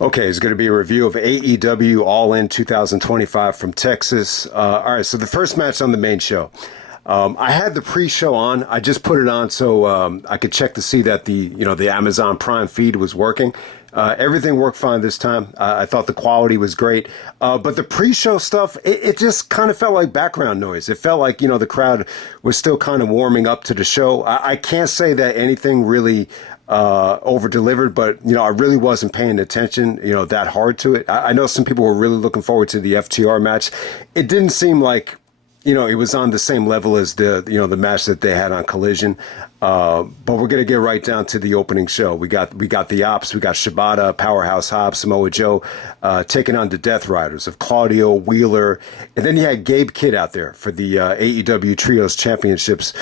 Okay, it's going to be a review of AEW All In 2025 from Texas. All right, so the first match on the main show. I had the pre-show on. I just put it on so I could check to see that the Amazon Prime feed was working. Everything worked fine this time. I thought the quality was great. But the pre-show stuff, it just kind of felt like background noise. It felt like, the crowd was still kind of warming up to the show. I can't say that anything really over-delivered, but, I really wasn't paying attention, that hard to it. I know some people were really looking forward to the FTR match. It didn't seem like, it was on the same level as the match that they had on Collision. But we're going to get right down to the opening show. We got the Opps, we got Shibata, Powerhouse Hobbs, Samoa Joe, taking on the Death Riders of Claudio, Wheeler, and then you had Gabe Kidd out there for the AEW Trios Championships.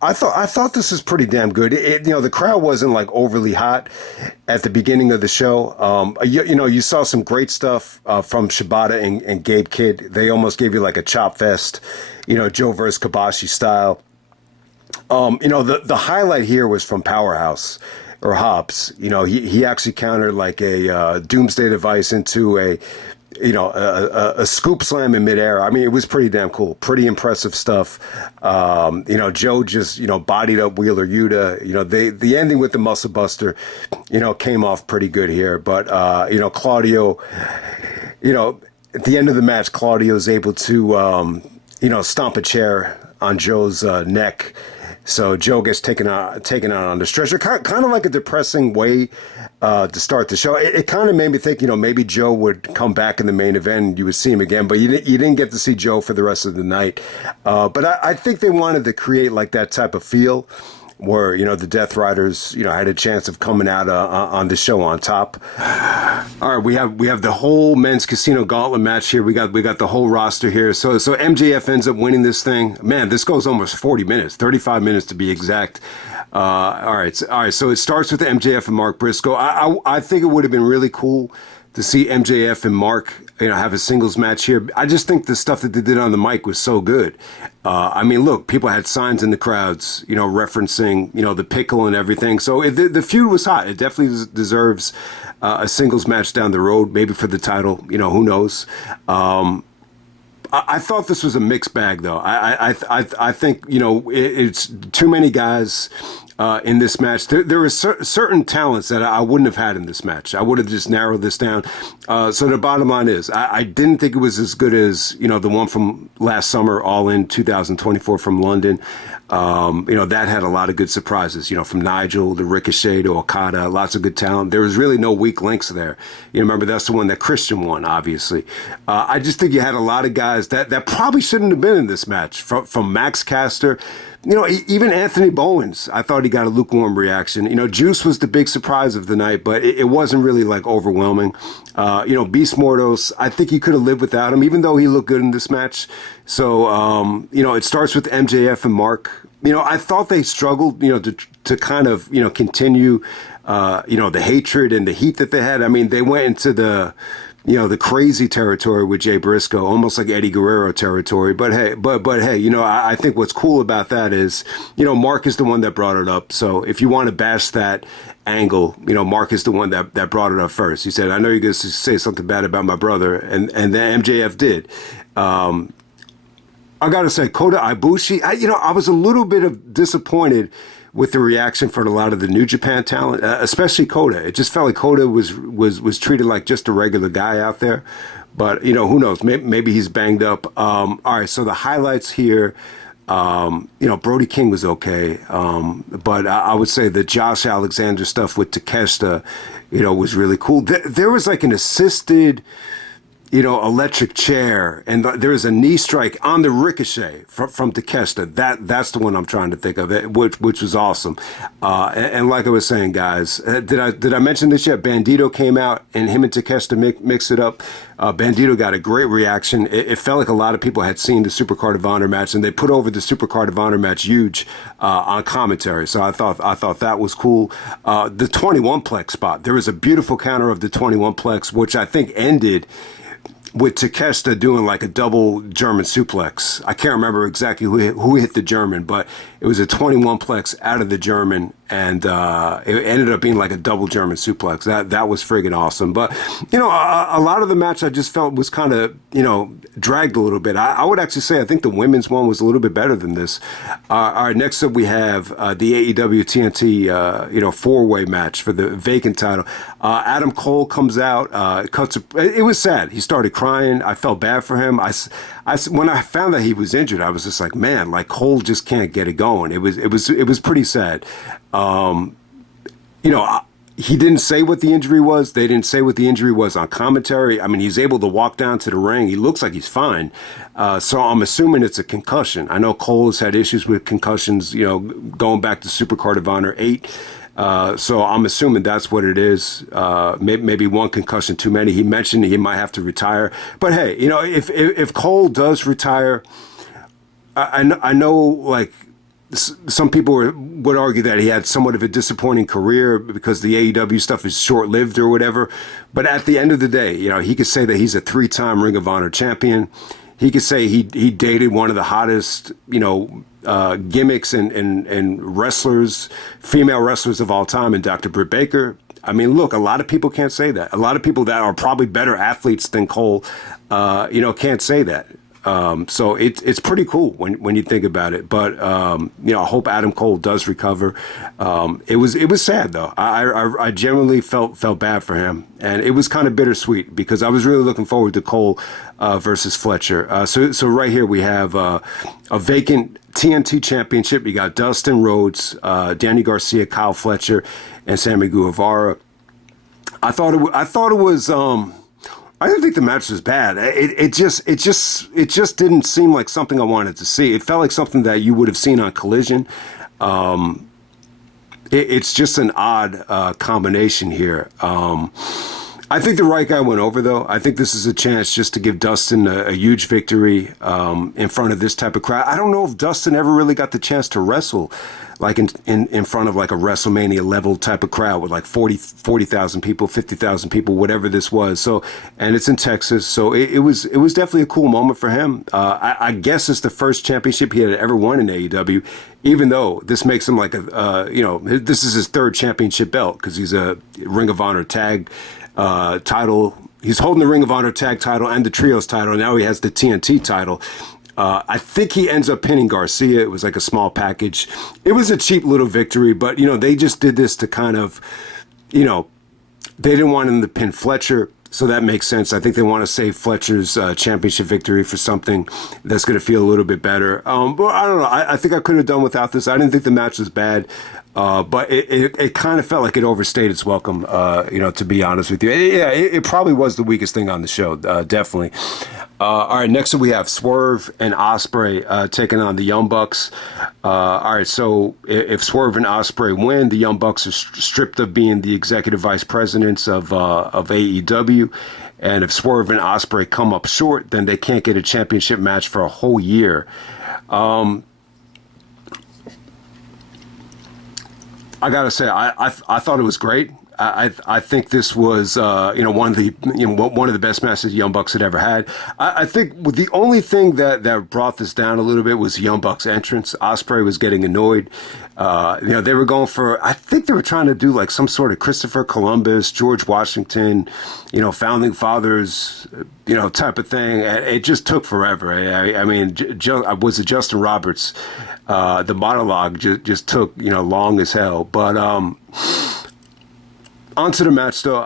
I thought this was pretty damn good. The crowd wasn't like overly hot at the beginning of the show. You saw some great stuff from Shibata and Gabe Kidd. They almost gave you like a chop fest, Joe versus Kabashi style. The highlight here was from Powerhouse or Hobbs. He actually countered like a doomsday device into a scoop slam in midair. I mean, it was pretty damn cool. Pretty impressive stuff. Joe just, bodied up Wheeler Yuta. The ending with the Muscle Buster, came off pretty good here. But, Claudio, at the end of the match, Claudio's able to, stomp a chair on Joe's neck. So Joe gets taken out on the stretcher, kind of like a depressing way to start the show. It kind of made me think, maybe Joe would come back in the main event and you would see him again, but you didn't get to see Joe for the rest of the night. But I think they wanted to create like that type of feel where, the Death Riders, had a chance of coming out on the show on top. All right, we have the whole men's casino gauntlet match here. We got the whole roster here. So MJF ends up winning this thing. Man, this goes almost 40 minutes, 35 minutes to be exact. All right. So it starts with MJF and Mark Briscoe. I think it would have been really cool to see MJF and Mark, have a singles match here. I just think the stuff that they did on the mic was so good. Look, people had signs in the crowds, referencing, the pickle and everything. So the feud was hot. It definitely deserves a singles match down the road, maybe for the title. Who knows? I thought this was a mixed bag, though. I think, it's too many guys in this match. There were certain talents that I wouldn't have had in this match. I would have just narrowed this down. So the bottom line is, I didn't think it was as good as, the one from last summer, All In 2024 from London. That had a lot of good surprises, from Nigel to Ricochet to Okada, lots of good talent. There was really no weak links there. Remember, that's the one that Christian won, obviously. I just think you had a lot of guys that probably shouldn't have been in this match, from Max Caster. Even Anthony Bowens, I thought he got a lukewarm reaction. Juice was the big surprise of the night, but it wasn't really like overwhelming. Beast Mortos, I think you could have lived without him, even though he looked good in this match. So, it starts with MJF and Mark. I thought they struggled, to kind of, continue, the hatred and the heat that they had. I mean, they went into the crazy territory with Jay Briscoe, almost like Eddie Guerrero territory. But hey, I think what's cool about that is, Mark is the one that brought it up. So if you want to bash that angle, Mark is the one that brought it up first. He said, I know you're going to say something bad about my brother. And then MJF did. I got to say, Kota Ibushi, I was a little bit disappointed with the reaction for a lot of the New Japan talent, especially Kota. It just felt like Kota was treated like just a regular guy out there. But, who knows? Maybe he's banged up. All right, so the highlights here, Brody King was okay. But I would say the Josh Alexander stuff with Takeshita, was really cool. There was like an assisted electric chair, and there was a knee strike on the Ricochet from Takeshita. That's the one I'm trying to think of, which was awesome. And like I was saying, guys, did I mention this yet? Bandito came out, and him and Takeshita mixed it up. Bandito got a great reaction. It felt like a lot of people had seen the Supercard of Honor match, and they put over the Supercard of Honor match huge on commentary. So I thought that was cool. The 21-plex spot, there was a beautiful counter of the 21-plex, which I think ended with Takeshita doing like a double German suplex. I can't remember exactly who hit the German, but it was a 21-plex out of the German, and it ended up being like a double German suplex. That was friggin' awesome. But a lot of the match I just felt was kind of dragged a little bit. I would actually say I think the women's one was a little bit better than this. All right, next up we have the AEW TNT four-way match for the vacant title. Adam Cole comes out, it was sad. He started crying. I felt bad for him. When I found that he was injured, I was just like, man, like Cole just can't get it going. It was pretty sad. He didn't say what the injury was. They didn't say what the injury was on commentary. I mean, he's able to walk down to the ring. He looks like he's fine. So I'm assuming it's a concussion. I know Cole has had issues with concussions, going back to Supercard of Honor 8. So I'm assuming that's what it is. Maybe one concussion too many. He mentioned he might have to retire. But hey, if Cole does retire, I know like some people would argue that he had somewhat of a disappointing career because the AEW stuff is short-lived or whatever. But at the end of the day, he could say that he's a 3-time Ring of Honor champion. He could say he dated one of the hottest, gimmicks and wrestlers, female wrestlers of all time, and Dr. Britt Baker. I mean, look, a lot of people can't say that. A lot of people that are probably better athletes than Cole, can't say that. So it's pretty cool when you think about it. But I hope Adam Cole does recover. It was sad though. I genuinely felt bad for him, and it was kind of bittersweet because I was really looking forward to Cole versus Fletcher. So right here we have a vacant TNT championship. You got Dustin, Rhodes, Danny Garcia, Kyle Fletcher, and Sammy Guevara. I thought it was. I didn't think the match was bad. It just didn't seem like something I wanted to see. It felt like something that you would have seen on Collision. It's just an odd combination here. I think the right guy went over, though. I think this is a chance just to give Dustin a huge victory in front of this type of crowd. I don't know if Dustin ever really got the chance to wrestle like in front of like a WrestleMania level type of crowd with like 40,000 people, 50,000 people, whatever this was. So, and it's in Texas. So it was definitely a cool moment for him. I guess it's the first championship he had ever won in AEW, even though this makes him like this is his third championship belt because he's a Ring of Honor tag title. He's holding the Ring of Honor tag title and the trios title. Now he has the TNT title. I think he ends up pinning Garcia. It was like a small package. It was a cheap little victory, but they just did this to kind of, they didn't want him to pin Fletcher. So that makes sense. I think they want to save Fletcher's championship victory for something that's going to feel a little bit better. But I don't know. I think I could have done without this. I didn't think the match was bad. But it kind of felt like it overstayed its welcome, to be honest with you. It probably was the weakest thing on the show, definitely. All right, next up we have Swerve and Ospreay taking on the Young Bucks. All right, so if Swerve and Ospreay win, the Young Bucks are stripped of being the executive vice presidents of AEW. And if Swerve and Ospreay come up short, then they can't get a championship match for a whole year. I gotta say, I thought it was great. I think this was one of the best matches Young Bucks had ever had. I think the only thing that brought this down a little bit was Young Bucks' entrance. Ospreay was getting annoyed. They were going for, I think they were trying to do like some sort of Christopher Columbus, George Washington, founding fathers, type of thing. It just took forever. I mean, was it Justin Roberts? The monologue just took long as hell. But onto the match, though.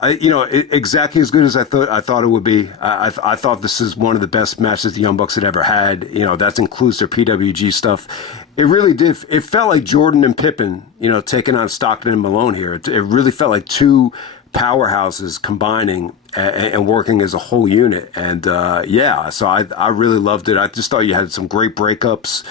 Exactly as good as I thought it would be. I thought this is one of the best matches the Young Bucks had ever had. That includes their PWG stuff. It really did. It felt like Jordan and Pippen, taking on Stockton and Malone here. It really felt like two powerhouses combining and working as a whole unit. And so I really loved it. I just thought you had some great breakups.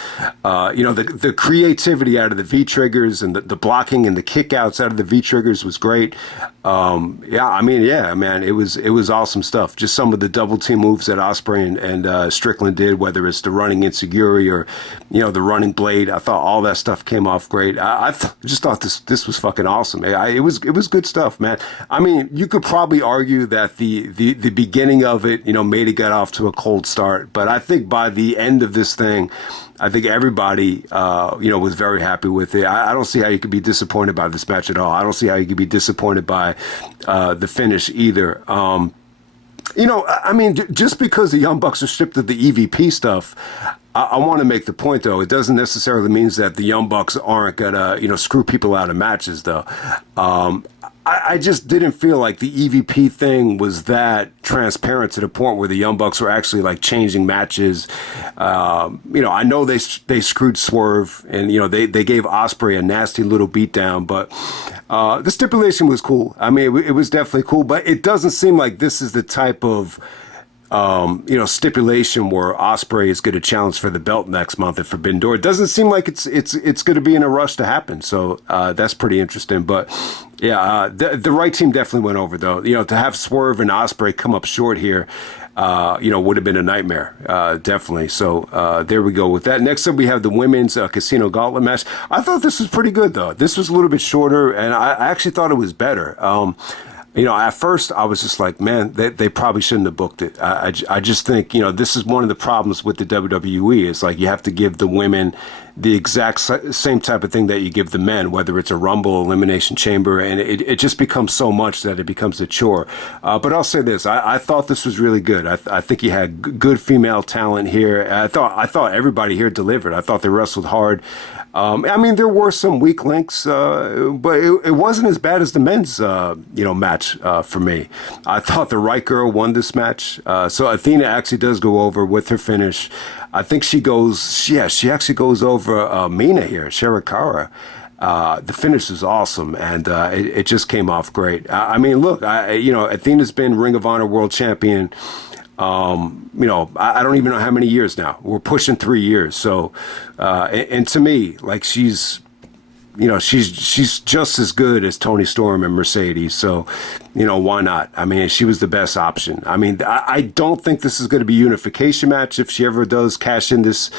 The creativity out of the V-triggers and the blocking and the kickouts out of the V-triggers was great. Man, it was awesome stuff. Just some of the double team moves that Ospreay and Strickland did, whether it's the running Insecurity or, the running Blade. I thought all that stuff came off great. I just thought this was fucking awesome. It was good stuff, man. I mean, you could probably argue that that the beginning of it, Maida got off to a cold start. But I think by the end of this thing, I think everybody, was very happy with it. I don't see how you could be disappointed by this match at all. I don't see how you could be disappointed by the finish either. Just because the Young Bucks are stripped of the EVP stuff, I want to make the point, though, it doesn't necessarily mean that the Young Bucks aren't going to, screw people out of matches, though. I just didn't feel like the EVP thing was that transparent to the point where the Young Bucks were actually like changing matches. I know they screwed Swerve and, they gave Ospreay a nasty little beatdown, but the stipulation was cool. I mean, it was definitely cool, but it doesn't seem like this is the type of stipulation where Ospreay is going to challenge for the belt next month at Forbidden Door. It doesn't seem like it's going to be in a rush to happen. So that's pretty interesting. But yeah, the right team definitely went over, though. To have Swerve and Ospreay come up short here, would have been a nightmare. Definitely. So there we go with that. Next up, we have the women's Casino Gauntlet match. I thought this was pretty good, though. This was a little bit shorter, and I actually thought it was better. At first I was just like, man, they probably shouldn't have booked it. I just think, this is one of the problems with the WWE. It's like you have to give the women the exact same type of thing that you give the men, whether it's a Rumble, Elimination Chamber, and it just becomes so much that it becomes a chore. But I'll say this, I thought this was really good. I think you had good female talent here. I thought everybody here delivered. I thought they wrestled hard. There were some weak links, but it wasn't as bad as the men's, match for me. I thought the right girl won this match. So Athena actually does go over with her finish. I think she actually goes over Mina here, Shirakawa. The finish is awesome, and it just came off great. Athena's been Ring of Honor World Champion. I don't even know how many years now. We're pushing 3 years. So, and to me, like she's just as good as Toni Storm and Mercedes. So, why not? I mean, she was the best option. I mean, I don't think this is going to be a unification match if she ever does cash in this,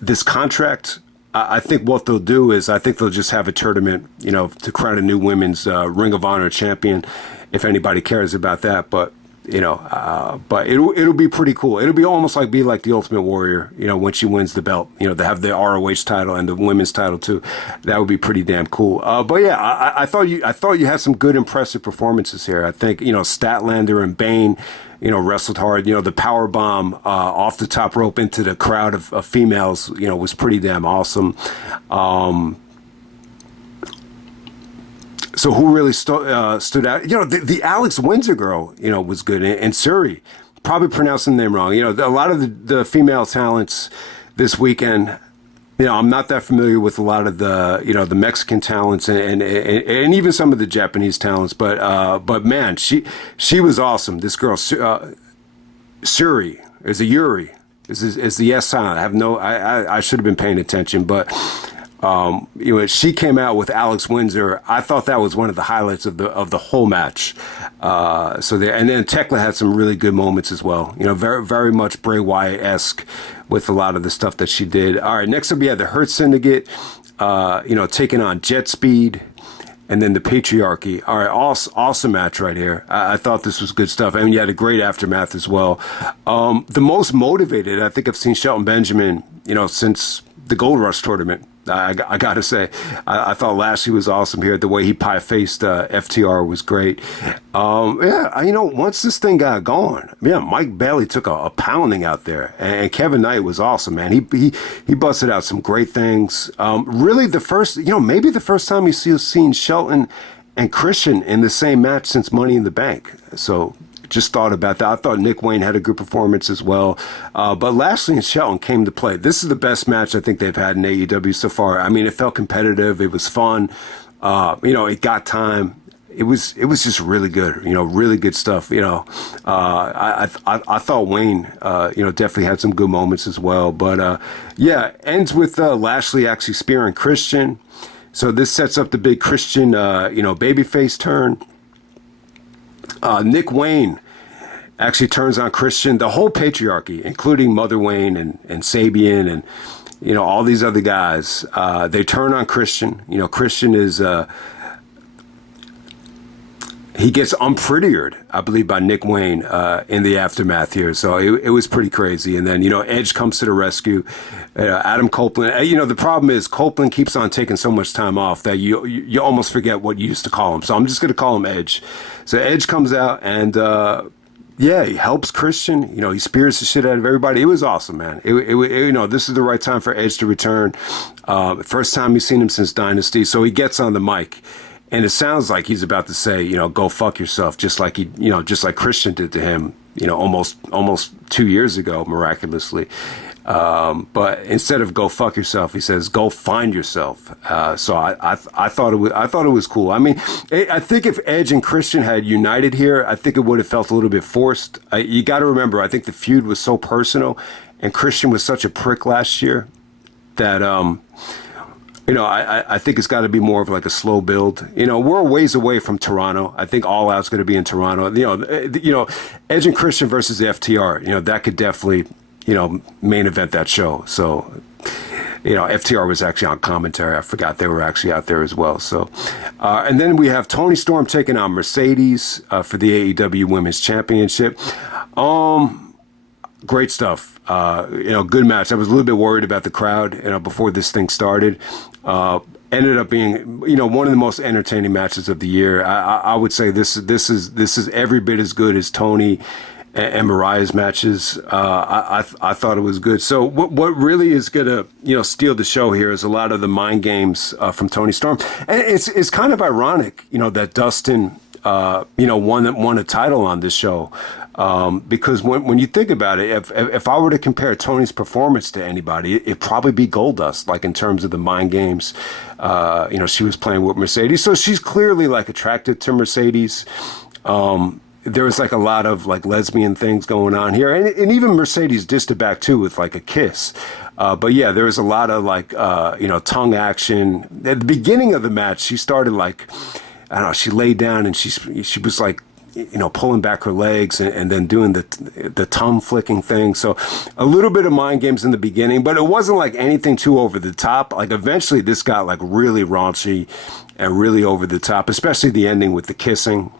this contract. I think what they'll do is I think they'll just have a tournament, to crown a new women's Ring of Honor champion, if anybody cares about that. But but it'll be pretty cool. It'll be almost like the Ultimate Warrior, when she wins the belt, to have the ROH title and the women's title too. That would be pretty damn cool. But yeah, I thought you had some good, impressive performances here. I think, Statlander and Bane, wrestled hard. The power bomb off the top rope into the crowd of females, was pretty damn awesome. So who really stood out? The Alex Windsor girl, was good. And Suri, probably pronouncing the name wrong. A lot of the female talents this weekend, I'm not that familiar with a lot of the Mexican talents and even some of the Japanese talents. But man, she was awesome. This girl, Suri, is a Yuri. Is the S silent? I should have been paying attention, but. She came out with Alex Windsor. I thought that was one of the highlights of the whole match. And then Tekla had some really good moments as well. Very, very much Bray Wyatt-esque with a lot of the stuff that she did. All right, next up we had the Hurt Syndicate, taking on Jetspeed, and then the Patriarchy. All right, awesome match right here. I thought this was good stuff. You had a great aftermath as well. The most motivated I think I've seen Shelton Benjamin, since the Gold Rush tournament. I got to say, I thought Lashley was awesome here. The way he pie-faced FTR was great. Once this thing got going, Mike Bailey took a pounding out there. And Kevin Knight was awesome, man. He busted out some great things. Really maybe the first time you seen Shelton and Christian in the same match since Money in the Bank. So just thought about that. I thought Nick Wayne had a good performance as well. But Lashley and Shelton came to play. This is the best match I think they've had in AEW so far. It felt competitive. It was fun. It got time. It was just really good. Really good stuff. I thought Wayne, definitely had some good moments as well. But ends with Lashley actually spearing Christian. So this sets up the big Christian, babyface turn. Nick Wayne actually turns on Christian. The whole Patriarchy, including Mother Wayne and Sabian and, all these other guys, they turn on Christian. Christian is, he gets unprettier, I believe, by Nick Wayne in the aftermath here. So it was pretty crazy. And then, Edge comes to the rescue. Adam Copeland. The problem is Copeland keeps on taking so much time off that you almost forget what you used to call him. So I'm just going to call him Edge. So Edge comes out and, he helps Christian. He spears the shit out of everybody. It was awesome, man. This is the right time for Edge to return. First time you've seen him since Dynasty. So he gets on the mic. And it sounds like he's about to say, go fuck yourself, just like just like Christian did to him, almost 2 years ago, miraculously. But instead of go fuck yourself, he says go find yourself. So I thought it was cool. I mean, I think if Edge and Christian had united here, I think it would have felt a little bit forced. You got to remember, I think the feud was so personal, and Christian was such a prick last year that I think it's got to be more of like a slow build. We're a ways away from Toronto. I think All Out's going to be in Toronto. Edge and Christian versus the FTR. That could definitely, main event that show. So, FTR was actually on commentary. I forgot they were actually out there as well. So, and then we have Toni Storm taking on Mercedes for the AEW Women's Championship. Great stuff. Good match. I was a little bit worried about the crowd, before this thing started. Ended up being, one of the most entertaining matches of the year. I would say this is every bit as good as Toni and Mariah's matches. I thought it was good. So what really is gonna steal the show here is a lot of the mind games from Toni Storm, and it's kind of ironic that Dustin won a title on this show. Because when you think about it, if I were to compare Toni's performance to anybody, it'd probably be Goldust, like in terms of the mind games. She was playing with Mercedes, so she's clearly like attracted to Mercedes. There was like a lot of like lesbian things going on here, and even Mercedes dissed it back too with like a kiss. But yeah, there was a lot of like tongue action. At the beginning of the match, she started like, I don't know, she laid down and she was like, pulling back her legs and then doing the tongue flicking thing. So a little bit of mind games in the beginning, but it wasn't like anything too over the top. Like eventually this got like really raunchy and really over the top, especially the ending with the kissing.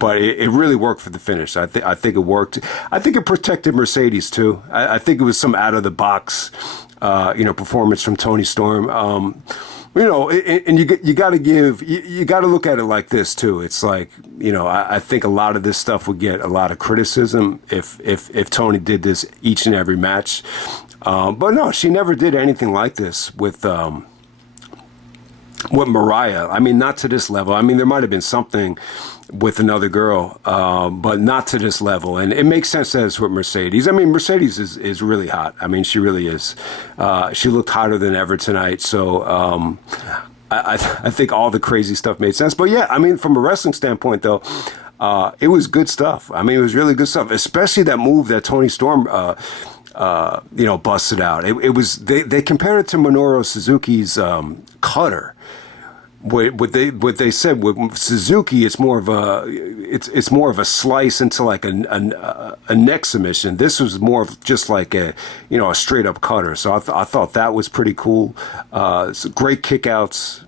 But it really worked for the finish. I think it worked. I think it protected Mercedes too. I think it was some out of the box, performance from Toni Storm. And you got to look at it like this too. It's like, I think a lot of this stuff would get a lot of criticism if Toni did this each and every match. But no, she never did anything like this with Mariah. I mean, not to this level. I mean, there might have been something with another girl, but not to this level. And it makes sense that it's with Mercedes. I mean, Mercedes is really hot. I mean, she really is. She looked hotter than ever tonight. So I think all the crazy stuff made sense. But yeah, I mean, from a wrestling standpoint, though, it was good stuff. I mean, it was really good stuff, especially that move that Toni Storm busted out. It was they compared it to Minoru Suzuki's cutter. What they said with Suzuki, it's more of a slice into like a neck submission. This was more of just like a straight up cutter. So I thought that was pretty cool. Great kickouts,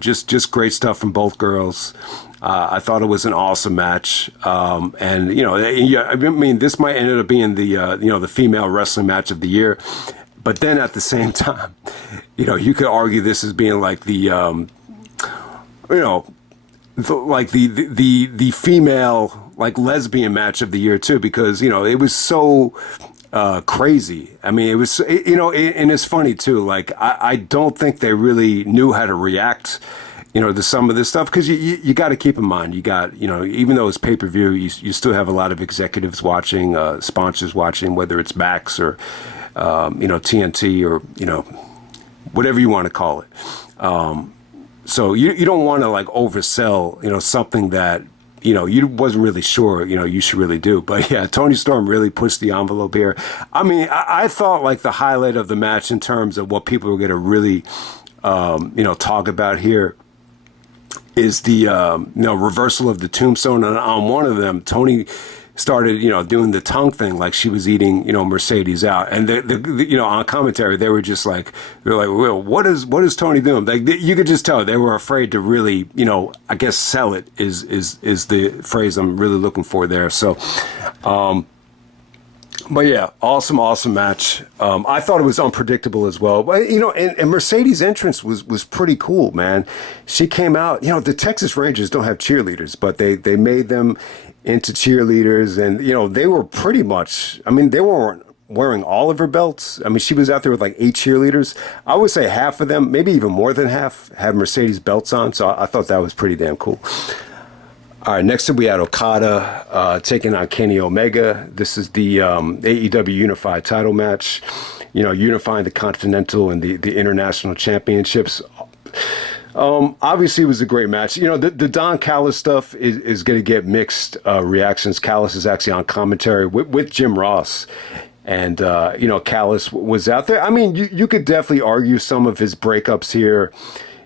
just great stuff from both girls. I thought it was an awesome match, and I mean, this might end up being the female wrestling match of the year. But then at the same time, you could argue this as being like the female like lesbian match of the year too, because it was so crazy. I mean, it was and it's funny too. Like I don't think they really knew how to react, to some of this stuff, because you got to keep in mind, you got even though it's pay-per-view, you still have a lot of executives watching, sponsors watching, whether it's Max or TNT or whatever you want to call it. So you don't want to like oversell, something that, you wasn't really sure, you should really do. But yeah, Toni Storm really pushed the envelope here. I mean, I thought like the highlight of the match in terms of what people were going to really, talk about here is the, reversal of the tombstone. And on one of them, Toni started, doing the tongue thing like she was eating, Mercedes out. And on commentary, they were just like, well, what is Toni doing? Like you could just tell they were afraid to really, I guess sell it is the phrase I'm really looking for there. So, but yeah, awesome match. I thought it was unpredictable as well. But, and Mercedes' entrance was pretty cool, man. She came out, the Texas Rangers don't have cheerleaders, but they made them into cheerleaders. And, they were pretty much, they weren't wearing all of her belts. She was out there with like 8 cheerleaders. I would say half of them, maybe even more than half, had Mercedes belts on. So I thought that was pretty damn cool. All right, next up we had Okada taking on Kenny Omega. This is the AEW Unified title match, unifying the Continental and the International Championships. Obviously, it was a great match. The Don Callis stuff is going to get mixed reactions. Callis is actually on commentary with Jim Ross. And, Callis was out there. You could definitely argue some of his breakups here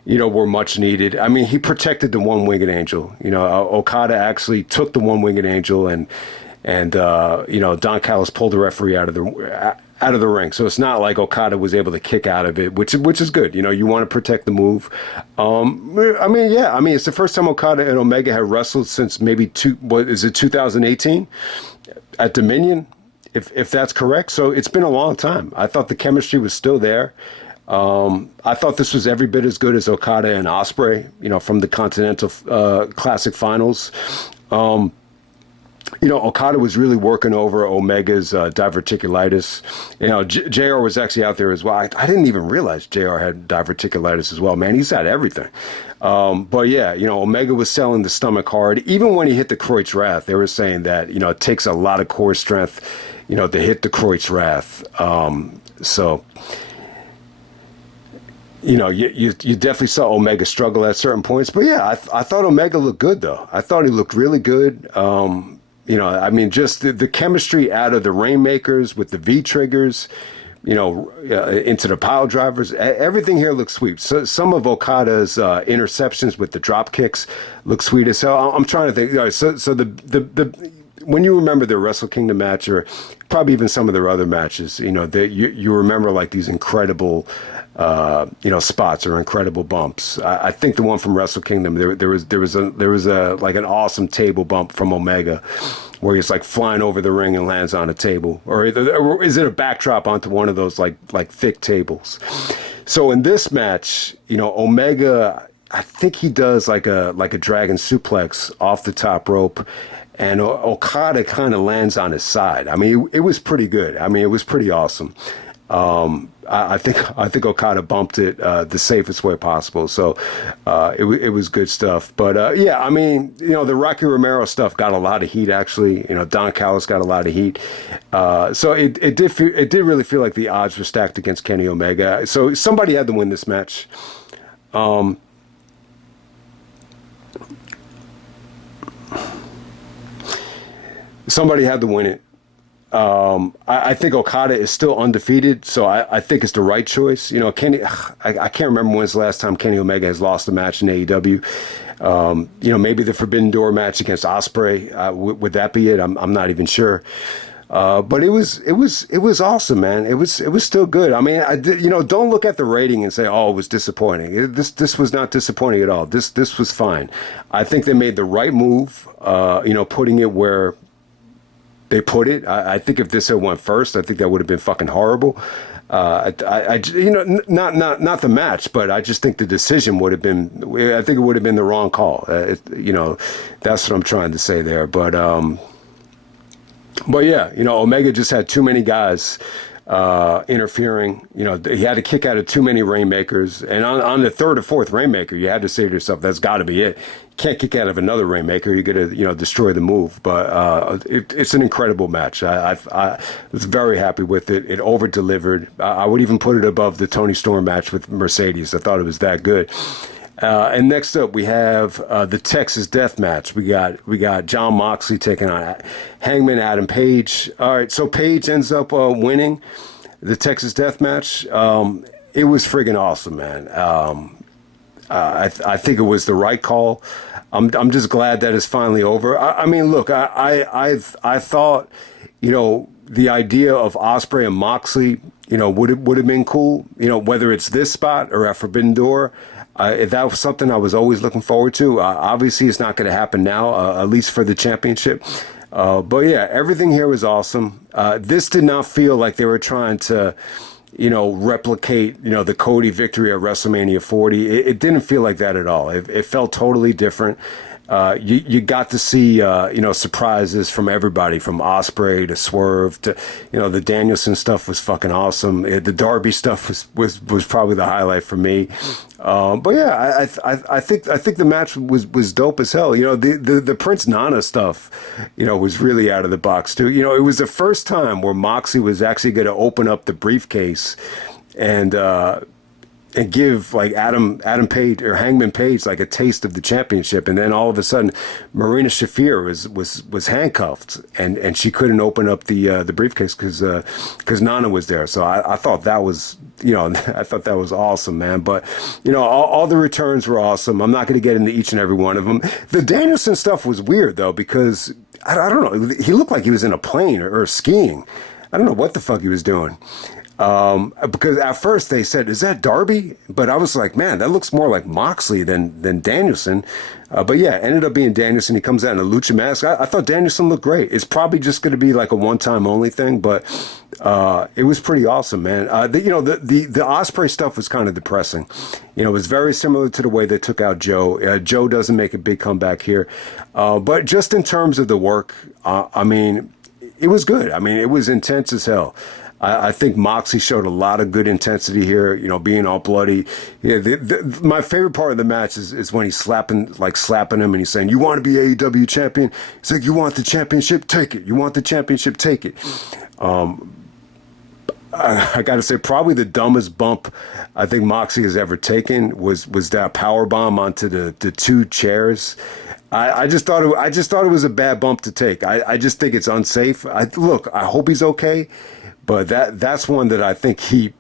were much needed. He protected the one-winged angel. Okada actually took the one-winged angel and Don Callis pulled the referee out of the ring. So it's not like Okada was able to kick out of it, which is good. You want to protect the move. It's the first time Okada and Omega have wrestled since maybe 2018 at Dominion, if that's correct. So it's been a long time. I thought the chemistry was still there. I thought this was every bit as good as Okada and Ospreay, from the Continental Classic Finals. Okada was really working over Omega's diverticulitis. JR was actually out there as well. I didn't even realize JR had diverticulitis as well. Man, he's had everything. But yeah, Omega was selling the stomach hard. Even when he hit the Kreutz Wrath, they were saying that, it takes a lot of core strength, to hit the Kreutz Wrath. You definitely saw Omega struggle at certain points. But yeah, I thought Omega looked good, though. I thought he looked really good. Just the chemistry out of the Rainmakers with the V-triggers, into the pile drivers. Everything here looks sweet. So some of Okada's interceptions with the drop kicks look sweet as hell. I'm trying to think. So the when you remember the Wrestle Kingdom match, or probably even some of their other matches, you remember like these incredible spots or incredible bumps. I think the one from Wrestle Kingdom, there was a like an awesome table bump from Omega, where he's like flying over the ring and lands on a table, or is it a backdrop onto one of those like thick tables? So in this match, Omega, I think he does like a dragon suplex off the top rope, and Okada kind of lands on his side. It was pretty good. It was pretty awesome. I think Okada bumped it the safest way possible. So it was good stuff. But the Rocky Romero stuff got a lot of heat. Actually, Don Callis got a lot of heat. So it did really feel like the odds were stacked against Kenny Omega. So somebody had to win this match. Somebody had to win it. I think Okada is still undefeated, so I think it's the right choice. Kenny, I can't remember when's the last time Kenny Omega has lost a match in AEW. Maybe the Forbidden Door match against Ospreay. Would that be it? I'm not even sure. But it was awesome, man. It was still good. Don't look at the rating and say, oh, it was disappointing. This was not disappointing at all. This was fine. I think they made the right move. Putting it where they put it. I think if this had went first, I think that would have been fucking horrible. Not the match, but I just think the decision would have been. I think it would have been the wrong call. That's what I'm trying to say there. But yeah, Omega just had too many guys interfering. He had to kick out of too many Rainmakers, and on the third or fourth Rainmaker, you had to say to yourself, "That's got to be it." Can't kick out of another Rainmaker. You're gonna destroy the move. But it's an incredible match. I was very happy with it. It over delivered. I would even put it above the Toni Storm match with Mercedes. I thought it was that good. And next up, we have the Texas Death Match. We got John Moxley taking on Hangman Adam Page. All right, so Page ends up winning the Texas Death Match. It was friggin' awesome, man. I think it was the right call. I'm just glad that it's finally over. I mean, look, I thought, the idea of Ospreay and Moxley, would have been cool. Whether it's this spot or at Forbidden Door. If that was something I was always looking forward to. Obviously, it's not going to happen now, at least for the championship. But yeah, everything here was awesome. This did not feel like they were trying to, replicate, the Cody victory at WrestleMania 40. It didn't feel like that at all. It felt totally different. You got to see, surprises from everybody, from Ospreay to Swerve to, the Danielson stuff was fucking awesome. The Darby stuff was probably the highlight for me. But yeah, I think the match was dope as hell. The Prince Nana stuff, was really out of the box too. It was the first time where Moxley was actually going to open up the briefcase and give like Adam Page or Hangman Page like a taste of the championship, and then all of a sudden Marina Shafir was handcuffed and she couldn't open up the briefcase because Nana was there. So I thought that was I thought that was awesome, man. But all the returns were awesome. I'm not going to get into each and every one of them. The Danielson stuff was weird though, because I don't know, he looked like he was in a plane or skiing. I don't know what the fuck he was doing. Because at first they said, is that Darby? But I was like, man, that looks more like Moxley than Danielson. But yeah, it ended up being Danielson. He comes out in a lucha mask. I thought Danielson looked great. It's probably just going to be like a one-time only thing, but it was pretty awesome, man. The Ospreay stuff was kind of depressing. It was very similar to the way they took out Joe. Joe doesn't make a big comeback here. But just in terms of the work, I mean, it was good. I mean, it was intense as hell. I think Moxley showed a lot of good intensity here, being all bloody. Yeah, my favorite part of the match is when he's slapping him and he's saying, you want to be AEW champion? He's like, you want the championship? Take it. You want the championship? Take it. I got to say, probably the dumbest bump I think Moxley has ever taken was that power bomb onto the two chairs. I just thought it was a bad bump to take. I just think it's unsafe. I hope he's okay. But that's one that I think he,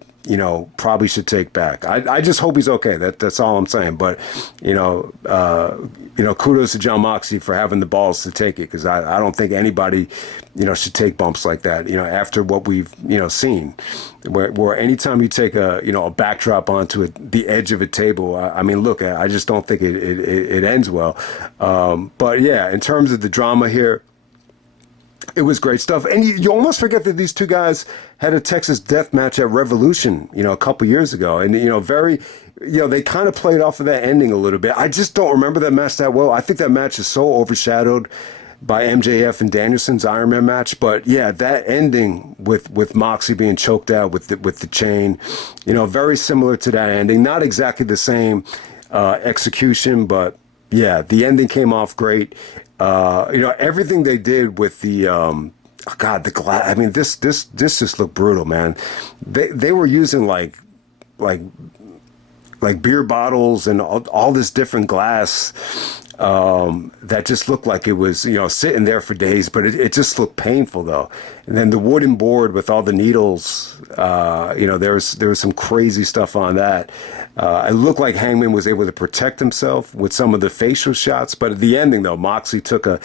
probably should take back. I just hope he's okay. That's all I'm saying. But, kudos to John Moxley for having the balls to take it, because I don't think anybody, should take bumps like that, after what we've, seen. Where anytime you take a backdrop onto the edge of a table, I mean, look, I just don't think it ends well. But yeah, in terms of the drama here, it was great stuff. And you almost forget that these two guys had a Texas death match at Revolution, a couple years ago. And, they kind of played off of that ending a little bit. I just don't remember that match that well. I think that match is so overshadowed by MJF and Danielson's Iron Man match. But yeah, that ending with Moxley being choked out with the chain, very similar to that ending. Not exactly the same execution, but yeah, the ending came off great. Everything they did with the the glass. I mean, this just looked brutal, man. They were using like beer bottles and all this different glass that just looked like it was sitting there for days, but it just looked painful though. And then the wooden board with all the needles, there was some crazy stuff on that. It looked like Hangman was able to protect himself with some of the facial shots, but at the ending though, Moxley took a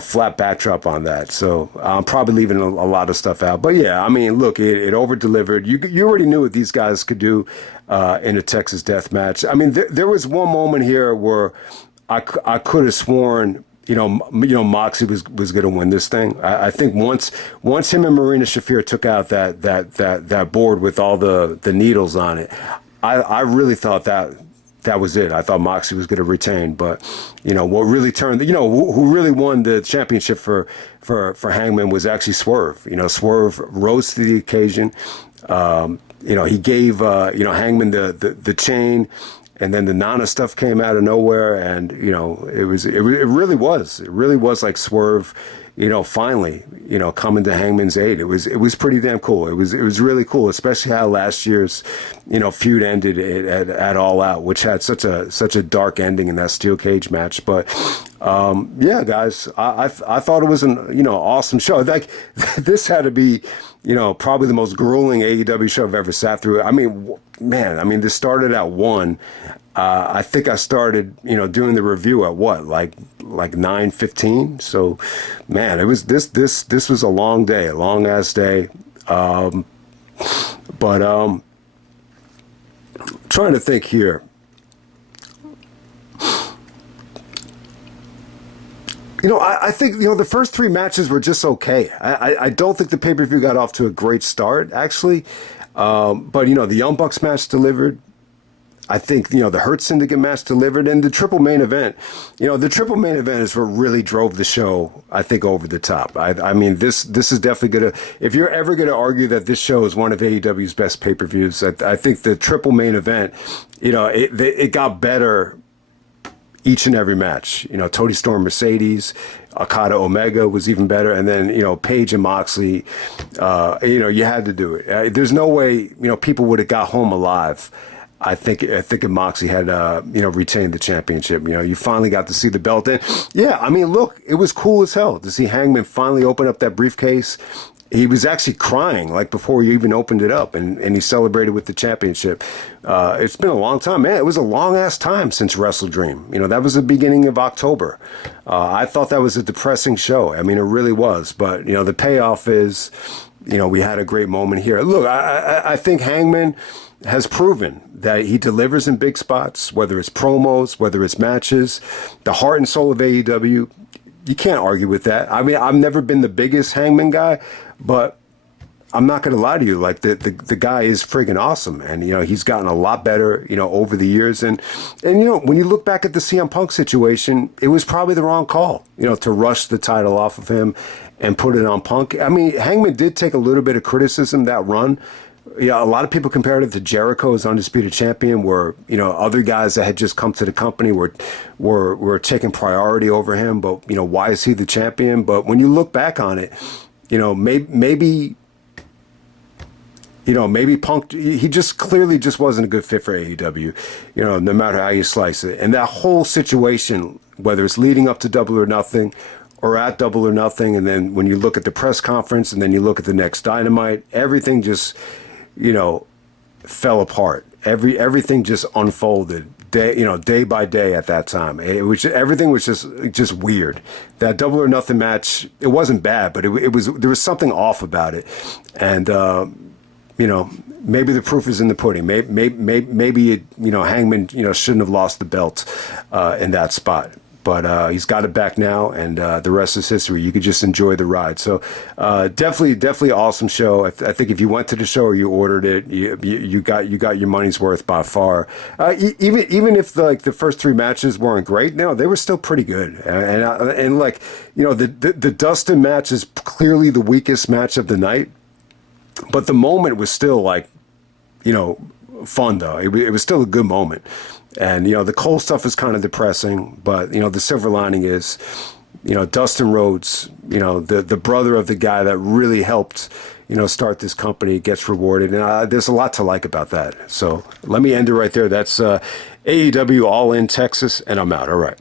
flat backdrop on that. So I'm probably leaving a lot of stuff out. But yeah, I mean, look, it over delivered. You already knew what these guys could do in a Texas death match. I mean, there was one moment here where I could have sworn, Moxley was going to win this thing. I think once him and Marina Shafir took out that board with all the needles on it, I really thought that was it. I thought Moxley was going to retain, but what really turned, who really won the championship for Hangman was actually Swerve. Swerve rose to the occasion. He gave Hangman the chain. And then the Nana stuff came out of nowhere, and it really was like Swerve, finally, coming to Hangman's aid. It was pretty damn cool. It was really cool, especially how last year's feud ended at All Out, which had such a dark ending in that steel cage match. But yeah, guys, I thought it was an awesome show. Like this had to be probably the most grueling AEW show I've ever sat through. I mean, man, I mean, this started at 1. I think I started, doing the review at what, like 9:15. So, man, it was this was a long day, a long ass day. But trying to think here. I think, the first 3 matches were just okay. I don't think the pay-per-view got off to a great start, actually. But, the Young Bucks match delivered. I think, the Hurt Syndicate match delivered. And the triple main event, the triple main event is what really drove the show, I think, over the top. I mean, this is definitely going to, if you're ever going to argue that this show is one of AEW's best pay-per-views, I think the triple main event, it got better each and every match. Toni Storm Mercedes, Okada Omega was even better. And then, Page and Moxley, you had to do it. There's no way, people would have got home alive. I think if Moxley had, retained the championship. You finally got to see the belt. And yeah, I mean, look, it was cool as hell to see Hangman finally open up that briefcase. He was actually crying like before he even opened it up, and he celebrated with the championship. It's been a long time, man. It was a long ass time since Wrestle Dream. That was the beginning of October. I thought that was a depressing show. I mean, it really was. But the payoff is, we had a great moment here. Look, I think Hangman has proven that he delivers in big spots, whether it's promos, whether it's matches. The heart and soul of AEW. You can't argue with that. I mean, I've never been the biggest Hangman guy, but I'm not going to lie to you. Like the guy is friggin' awesome, and he's gotten a lot better, over the years. And when you look back at the CM Punk situation, it was probably the wrong call, to rush the title off of him and put it on Punk. I mean, Hangman did take a little bit of criticism that run. Yeah, a lot of people compared it to Jericho as Undisputed Champion, where other guys that had just come to the company were taking priority over him. But why is he the champion? But when you look back on it, maybe Punk, he just clearly just wasn't a good fit for AEW. No matter how you slice it, and that whole situation, whether it's leading up to Double or Nothing, or at Double or Nothing, and then when you look at the press conference, and then you look at the next Dynamite, everything just fell apart. Everything just unfolded day by day at that time. Everything was just weird. That Double or Nothing match, it wasn't bad, but it was, there was something off about it. And maybe the proof is in the pudding. Maybe Hangman shouldn't have lost the belt in that spot. But he's got it back now, and the rest is history. You could just enjoy the ride. So definitely awesome show. I think if you went to the show or you ordered it, you got your money's worth by far. Even if the first 3 matches weren't great, no, they were still pretty good. And the Dustin match is clearly the weakest match of the night, but the moment was still fun though. It was still a good moment. And, the Cole stuff is kind of depressing, but, the silver lining is, Dustin Rhodes, the brother of the guy that really helped, start this company, gets rewarded. And there's a lot to like about that. So let me end it right there. That's AEW All In Texas, and I'm out. All right.